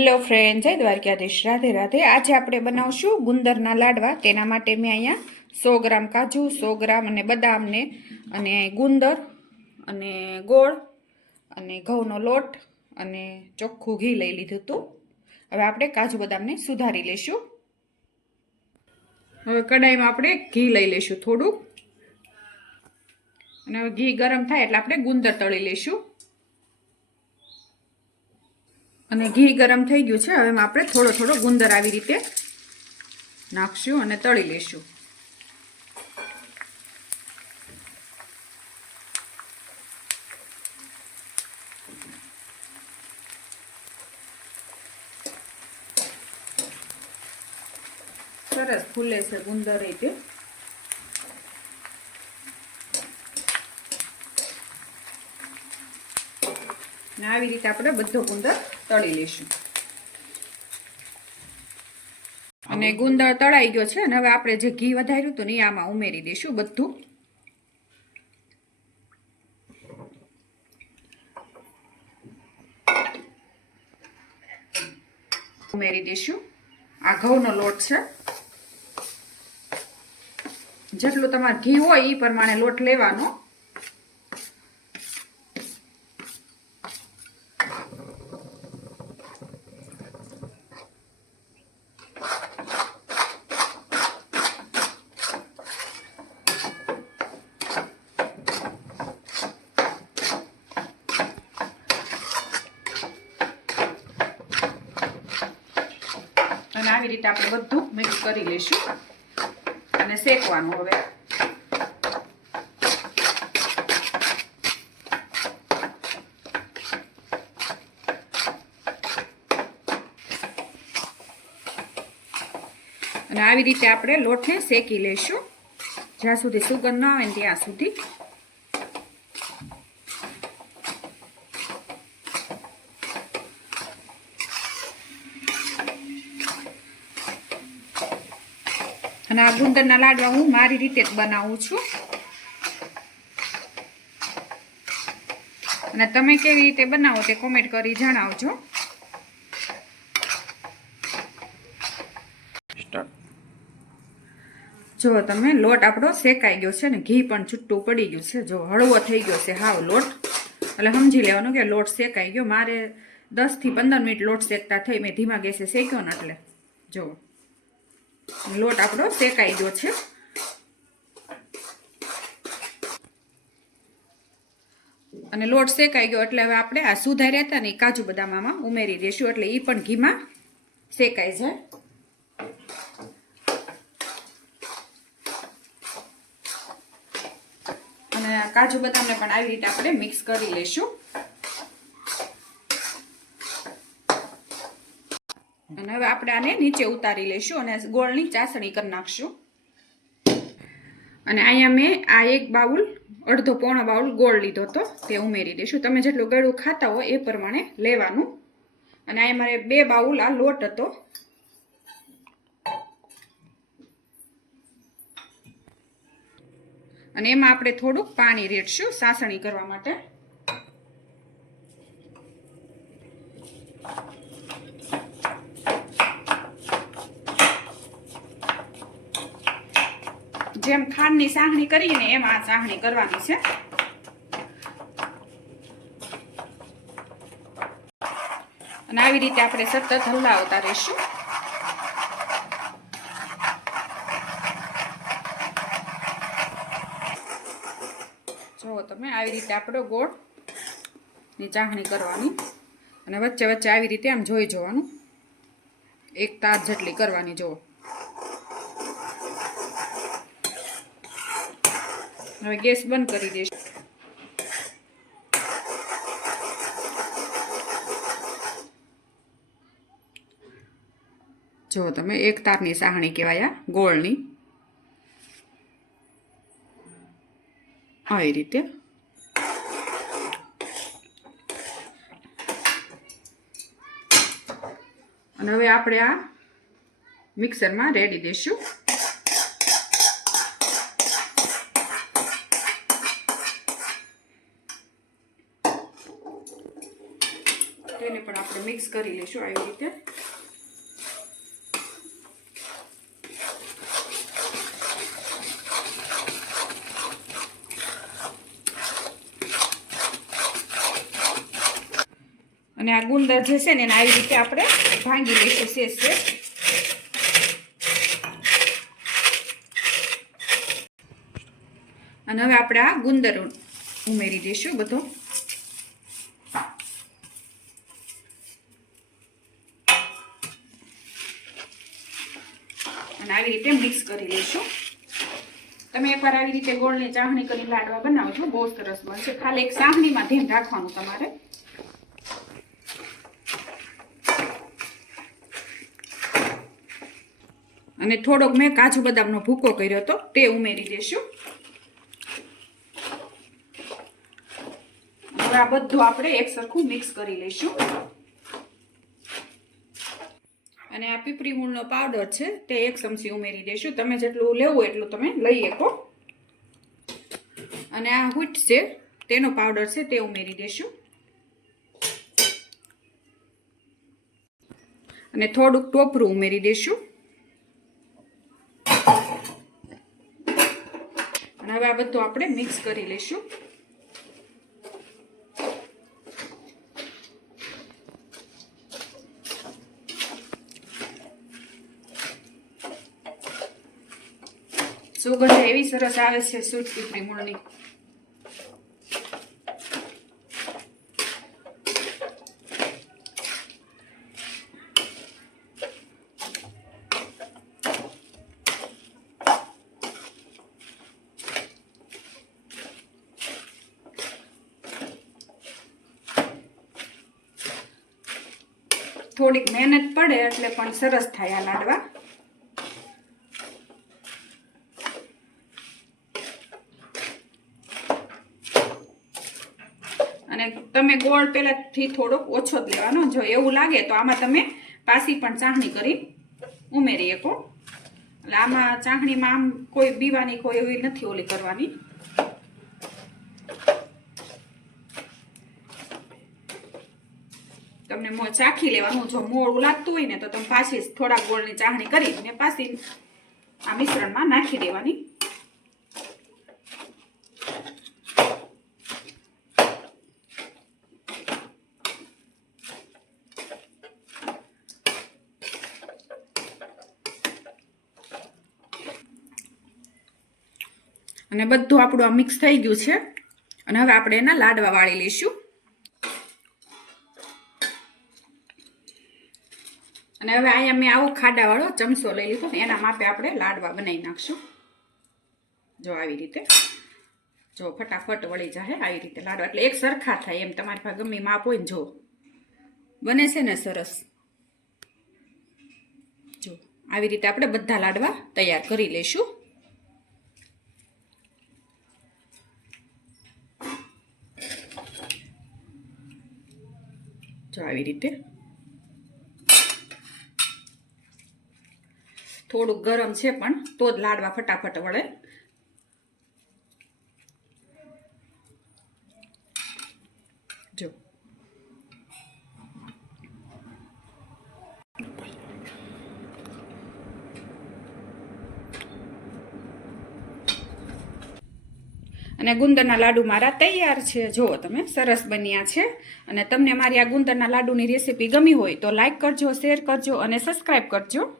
Hello friend જય દ્વારકાધીશ. રાધે રાધે. આજે આપણે બનાવશું ગુંદરના લાડવા. તેના માટે મેં અહીંયા સો ગ્રામ કાજુ, સો ગ્રામ અને બદામને અને ગુંદર અને ગોળ અને ઘઉંનો લોટ અને ચોખ્ખું ઘી લઈ લીધું હતું. હવે આપણે કાજુ બદામને સુધારી લઈશું હવે કડાઈમાં આપણે ઘી લઈ લઈશું થોડુંક અને હવે ઘી ગરમ થાય એટલે આપણે ગુંદર તળી લઈશું અને ઘી ગરમ થઈ ગયું છે. હવે આપણે થોડો થોડો ગુંદર આવી રીતે નાખશું અને તળી લઈશું સરસ ફૂલે છે ગુંદર રીતે અને આવી રીતે આપણે બધો ગુંદર તળી લઈશું. અને ગુંદર તળાઈ ગયો છે અને હવે આપણે જે ઘી વધાર્યું હતું ને આમાં ઉમેરી દઈશું બધું. ઉમેરી દઈશું. આ ઘઉંનો લોટ છે. જેટલું તમારે ઘી હોય એ પ્રમાણે લોટ લેવાનો અને આવી રીતે આપણે બધું મિક્સ કરી લઈશું અને શેકવાનું હવે. અને આવી રીતે આપણે લોટને શેકી લઈશું. જ્યાં સુધી સુગંધ ના આવે ત્યાં સુધી અને આ ગુંદરના લાડવા હું મારી રીતે જ બનાવું છું. અને તમે કેવી રીતે બનાવો તે કોમેન્ટ કરી જણાવજો. જો તમે લોટ આપણો શેકાઈ ગયો છે ને ઘી પણ છૂટું પડી ગયું છે. જો હળવો થઈ ગયો છે હાવ લોટ. એટલે સમજી લેવાનું કે લોટ શેકાઈ ગયો. મારે દસથી પંદર મિનિટ લોટ શેકતા થઈ મેં ધીમા ગેસે શેક્યો ને એટલે. જો લોટ આપણો શેકાઈ ગયો છે. અને લોટ શેકાઈ ગયો એટલે હવે આપણે આ સુધાર્યા હતા ને કાજુ બદામ આમાં ઉમેરી દઈશું એટલે એ પણ ઘીમાં શેકાઈ જાય. અને કાજુ બદામને પણ આવી રીતે આપણે મિક્સ કરી લઈશું અને હવે આપણે આને નીચે ઉતારી લઈશું અને ગોળની ચાસણી કરી નાખશું. અને અહીંયા મેં આ એક બાઉલ, અડધો પોણો બાઉલ ગોળ લીધો હતો, તે ઉમેરી દઈશું. તમે જેટલું ગળું ખાતા હો એ પ્રમાણે લેવાનું. અને અહીંયા મારે બે બાઉલ આ લોટ હતો. અને એમાં આપણે થોડુંક પાણી રેડશું સાસણી કરવા માટે. જેમ ખાંડની સાહણી કરીને એમ આ સાહણી કરવાની છે. અને આવી રીતે આપણે સતત હલાવતા રહીશું. જુઓ તમે આવી રીતે આપણો ગોળની ચાહણી કરવાની અને વચ્ચે વચ્ચે આવી રીતે આમ જોઈ જોવાનું. એક તાર જેટલી કરવાની, જુઓ. હવે ગેસ બંધ કરી દઈશ. જો તમે એક તારની સાહણી કહેવાય ગોળની. આવી રીતે. અને હવે આપણે આ મિક્સરમાં રેડી દઈશું. તેને પણ આપણે મિક્સ કરી લઈશું આવી રીતે. અને આ ગુંદર જે છે ને એને આવી રીતે આપણે ભાંગી લઈશું શેષ શેષ. અને હવે આપણે આ ગુંદર ઉમેરી દઈશું બધો. અને આવી રીતે મિક્સ કરી લઈશું. તમે એકવાર આવી રીતે ગોળની ચાહણી કરી લાડવા બનાવજો. બહુ સરસ બનશે. ખાલી એક ચાહણીમાં ધ્યાન રાખવાનું તમારે. અને થોડોક મેં કાજુ બદામનો ભૂકો કર્યો હતો, તે ઉમેરી દેશું. હવે આ બધું આપણે એક સરખું મિક્સ કરી લઈશું. અને આ પીપરી મૂળનો પાવડર છે તે એક ચમચી ઉમેરી દઈશું તમે જેટલું લેવું એટલું તમે લઈ શકો. અને આ હુટ છે, તેનો પાવડર છે તે ઉમેરી દઈશું અને થોડુંક ટોપરું ઉમેરી દઈશું અને હવે આ બધું આપણે મિક્સ કરી લઈશું સુગંધ એવી સરસ આવે છે સૂટ પીપળી મૂળની થોડીક મહેનત પડે એટલે પણ સરસ થાય આ લાડવા. અને તમે ગોળ પહેલાંથી થોડોક ઓછો લેવાનો. જો એવું લાગે તો આમાં તમે પાછી પણ ચાહણી કરી ઉમેરી શકો. એટલે આમાં ચાહણીમાં આમ કોઈ બીવાની કોઈ એવી નથી ઓલી કરવાની. તમને મો ચાખી લેવાનું. જો મોળું લાગતું હોય ને તો તમે પાછી થોડા ગોળની ચાહણી કરી ને પાછી આ મિશ્રણમાં નાખી દેવાની. અને બધું આપણું આ મિક્સ થઈ ગયું છે. અને હવે આપણે એના લાડવા વાળી લઈશું. અને હવે અહીંયા મેં આવો ખાડાવાળો ચમચો લઈ લીધો ને એના માપે આપણે લાડવા બનાવી નાખશું. જો આવી રીતે. જો ફટાફટ વળી જાય આવી રીતે લાડવા. એટલે એક સરખા થાય એમ તમારી પાસે ગમે માપ હોય ને જો. બને છે ને સરસ. જો, આવી રીતે આપણે બધા લાડવા તૈયાર કરી લઈશું. આવી રીતે. થોડુંક ગરમ છે પણ તો જ લાડવા ફટાફટ વળે જો અને ગુંદરના લાડુ મારા તૈયાર છે. જુઓ તમે, સરસ બન્યા છે. અને તમને મારી આ ગુંદરના લાડુની રેસીપી ગમી હોય તો લાઈક કરજો શેર કરજો અને સબસ્ક્રાઈબ કરજો.